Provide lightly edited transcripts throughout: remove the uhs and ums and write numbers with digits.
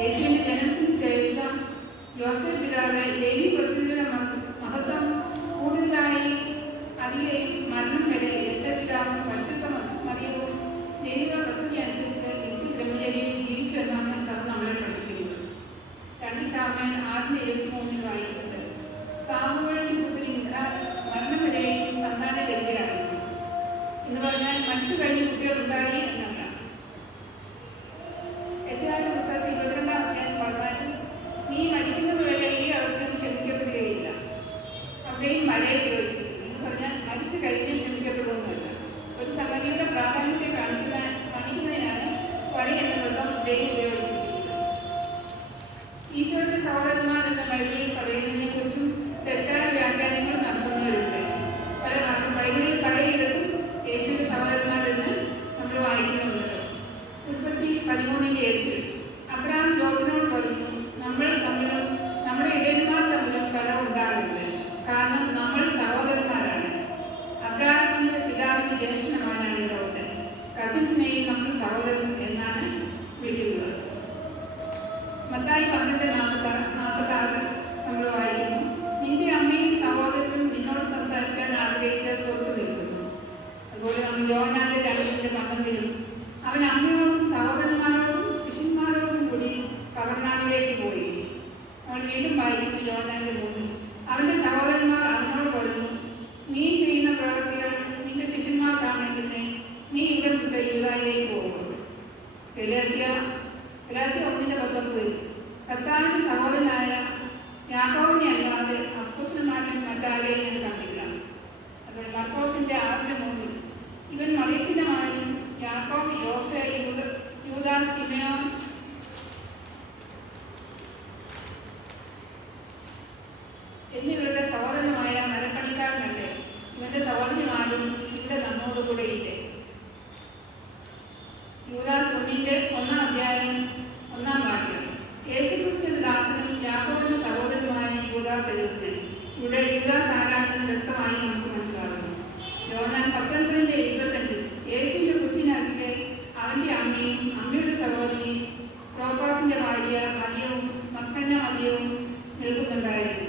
യേശുവിന്റെ ജനനത്തിന് ശേഷം യോസേഫ് പിതാവ് ദൈവീകത്തിന്റെ മഹത്വം കൂടുതലായി അതിലെ മരണം വരെ യോസേഫ് പിതാവ് പരിശുദ്ധ മറിയവും ദൈവ പദ്ധതി അനുസരിച്ച് നിത്യ ബ്രഹ്മചര്യം ജീവിച്ചെന്നാണ് സഭ നമ്മളെ പഠിക്കുന്നത്. 2 ശാമൻ 6:23 വായിക്കുന്നത് സാമുവേലിന്റെ പുത്രി മരണം വരെയും സന്താനരഹിതയായിരുന്നു എന്ന് പറഞ്ഞാൽ മറ്റു കഴിഞ്ഞ കുട്ടികൾ ഉണ്ടായി എന്നല്ല. യെശയ്യാവിന്റെ പുസ്തകത്തിൽ 22-ാം അധ്യായം പറഞ്ഞാൽ നീ മരിക്കുന്നത് വരെ ഈ അവർക്ക് ക്ഷമിക്കപ്പെടുകയില്ല. അവിടെയും മഴയെ പ്രയോഗിച്ചിട്ടുണ്ട് എന്ന് പറഞ്ഞാൽ മരിച്ചു കഴിഞ്ഞ് ക്ഷമിക്കപ്പെടുമെന്നല്ല. ഒരു സംഗതിയുടെ പ്രാധാന്യത്തെ കാണിക്കുന്നതിനാണ് വഴി എന്ന പദം ദൈവം ഉപയോഗിച്ചിരിക്കുന്നത്. ഈശോയുടെ സഹോദരന്മാർ എന്ന ബൈബിളിൽ പറയുന്നതിനെ കുറിച്ചും തെറ്റായ വ്യാഖ്യാനങ്ങൾ നടത്തുന്നവരുണ്ട്. ബൈബിളിൽ പലയിടത്തും യേശുവിന്റെ സഹോദരന്മാരെന്ന് നമ്മൾ വായിക്കുന്നുണ്ട്. ഉൽപ്പത്തി 13:8 അബ്രഹാം ലോകത്തിനോട് പറഞ്ഞു, നമ്മൾ തമ്മിലും നമ്മുടെ ഇടയന്മാർ തമ്മിലും കലഹം ഉണ്ടാകരുത്, കാരണം നമ്മൾ സഹോദരന്മാരാണ്. അബ്രഹാമിന്റെ പിതാവിന്റെ ജ്യേഷ്ഠനുമാനാണ് ലോകത്ത്. കസിൻസിനെയും നമ്മൾ സഹോദരൻ എന്നാണ് വിളിക്കുന്നത്. മത്തായി 12:46 നമ്മൾ വായിക്കുന്നു, നിന്റെ അമ്മയും സഹോദരനും നിന്നോട് സംസാരിക്കാൻ ആഗ്രഹിച്ചത് പുറത്തു നിൽക്കുന്നു. അതുപോലെ നമ്മൾ യോഹന്നാന്റെ 2:12 അവൻ അമ്മയോടും സഹോദരന്മാരോടും ശിഷ്യന്മാരോടും കൂടി കവർന്നാവിലേക്ക് പോയി. അവൻ വീണ്ടും വായിക്കുന്നു യോഹന്നാന്റെ 3 അവന്റെ സഹോദരന്മാർ അവനോട് പറഞ്ഞു, നീ ചെയ്യുന്ന പ്രവൃത്തികൾ നിന്റെ ശിഷ്യന്മാർ കാണേണ്ടതിന് നീ ഇവിടെ വിട്ട് യൂദായിലേക്ക് പോകുന്നു. ഗലാത്യ 1:19 കർത്താവിന്റെ സഹോദരനായ യാക്കോബിനെ അല്ലാതെ അപ്പോസ്തലന്മാരിൽ മറ്റാരെയും ഞാൻ കണ്ടില്ല. അതുപോലെ മർക്കോസിന്റെ 6:3 ഇവൻ മറിയത്തിന്റെ മകനും യാക്കോബ്, യോസെ, യൂദാ, ശിമയോൻ എന്നിവരുടെ സഹോദരനുമായ മരപ്പണിക്കാരനല്ലേ, ഇവന്റെ സഹോദരന്മാരും ഇവിടെ നമ്മോടുകൂടെ ഇല്ലേ. യൂദാസ് 1:1 അധ്യായം 1-ാം വാക്യം യേശുക്രിസ്തുവിന്റെ ദാസനും യാക്കോബിന്റെ സഹോദരനുമായ യൂദാസ് എഴുതുന്നു. ഇവിടെ യൂദാസ് ആരാണെന്ന് വ്യക്തമായി നമുക്ക് മനസ്സിലാകുന്നു. യോഹന്നാൻ 19:25 യേശുവിന്റെ കുരിശിനരികെ അവന്റെ അമ്മയും അമ്മയുടെ സഹോദരിയും ക്ലോപ്പാസിന്റെ ഭാര്യ മറിയവും മക്കന്ന മറിയവും നിൽക്കുന്നുണ്ടായിരുന്നു.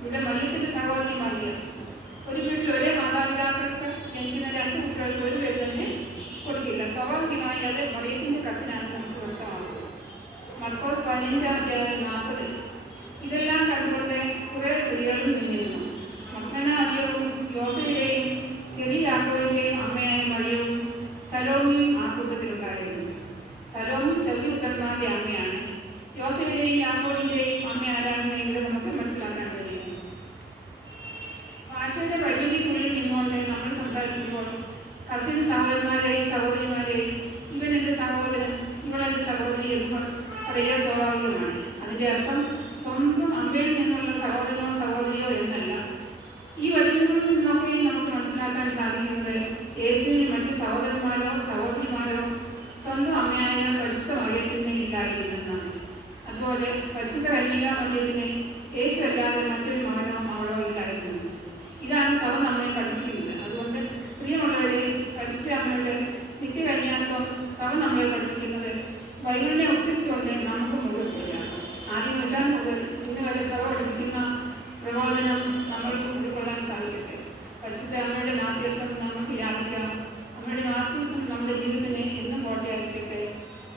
ഇവിടെ മറിയത്തിന്റെ സഹോദരി മറിയ. ഒരു വീട്ടിൽ ഒരേ മാതാപിതാക്കൾക്ക് ജനിക്കുന്ന 2 കുട്ടികൾക്ക് ഒരു പേര് തന്നെ കൊടുക്കില്ല. സ്വാഭാവികമായി അത് മറിയത്തിന്റെ കസിനാണ് നമുക്ക് വ്യക്തമാകുന്നത്. മർക്കോസ് 15:40 ഇതെല്ലാം കണ്ടുകൊണ്ട് കുറെ സ്ത്രീകളും നിന്നിരുന്നു. മക്കന്ന മറിയവും യോസേഫിന്റെയും ചെറിയ യാക്കോബിന്റെയും അമ്മയായ മറിയവും സലോമിയും ആ കൂട്ടത്തിലുണ്ടായിരുന്നു. സലോമി സെൽവ്യുത്തന്മാരുടെ അമ്മയാണ്. യോസേഫിന്റെയും യാക്കോബിന്റെയും അമ്മ ആരാണെന്ന് ഇവിടെ നമുക്ക് മനസ്സിലാക്കാൻ കഴിയും. ഭാഷയുടെ പരിമിതിക്കുള്ളിൽ നിന്നുകൊണ്ട് നമ്മൾ സംസാരിക്കുമ്പോൾ കസിൻ സഹോദരന്മാരെയും സഹോദരിമാരെയും ഇവൻ എൻ്റെ സഹോദരൻ, ഇവളെൻ്റെ സഹോദരി എന്ന് പറയുക സ്വാഭാവികമാണ്. അതിൻ്റെ അർത്ഥം സ്വന്തം അമ്മയിൽ നിന്നുള്ള സഹോദരനോ സഹോദരിയോ എന്നല്ല. ഈ വചനങ്ങളിൽ നിന്നൊക്കെ നമുക്ക് മനസ്സിലാക്കാൻ സാധിക്കുന്നത് യേശുവിന് മറ്റു സഹോദരന്മാരോ സഹോദരിമാരോ സ്വന്തം അമ്മയായ പരിശുദ്ധ മറിയത്തിന് ഇല്ലായിരുന്നെന്നാണ്. അതുപോലെ പരിശുദ്ധ കന്യകാമറിയത്തിന് യേശു അല്ലാതെ മറ്റൊരു മകനോ അവളോ ഇല്ലായിരുന്നു. ഇതാണ് സഭ നമ്മെ പഠിപ്പിക്കുന്നത്. അതുകൊണ്ട് പ്രിയമുള്ളവരെ, പരിശുദ്ധ അമ്മയുടെ നിത്യകന്യാത്വം സഭ നമ്മളെ പഠിപ്പിക്കുന്നത് ബൈബിളിനെ ഒത്തിരിച്ചുകൊണ്ട് നമുക്ക് മുഴുവൻ ചെയ്യാം. ആദ്യം എല്ലാം മുതൽ ഇന്ന് വരെ സഭ പഠിപ്പിക്കുന്ന പ്രബോധനം നമ്മൾക്ക് ഉൾക്കൊള്ളാൻ സാധിക്കട്ടെ. പരിശുദ്ധ അമ്മയുടെ മാധ്യസ്ഥം നമുക്ക് യാചിക്കാം. അമ്മയുടെ മാധ്യസ്ഥം നമ്മുടെ ജീവിതത്തിനെ എന്നും കോട്ടയായിരിക്കട്ടെ.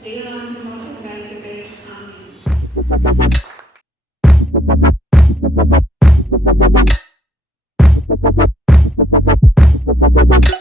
ദൈവനാമത്തിന് മോശം ഉണ്ടായിരിക്കട്ടെ. ആമേൻ.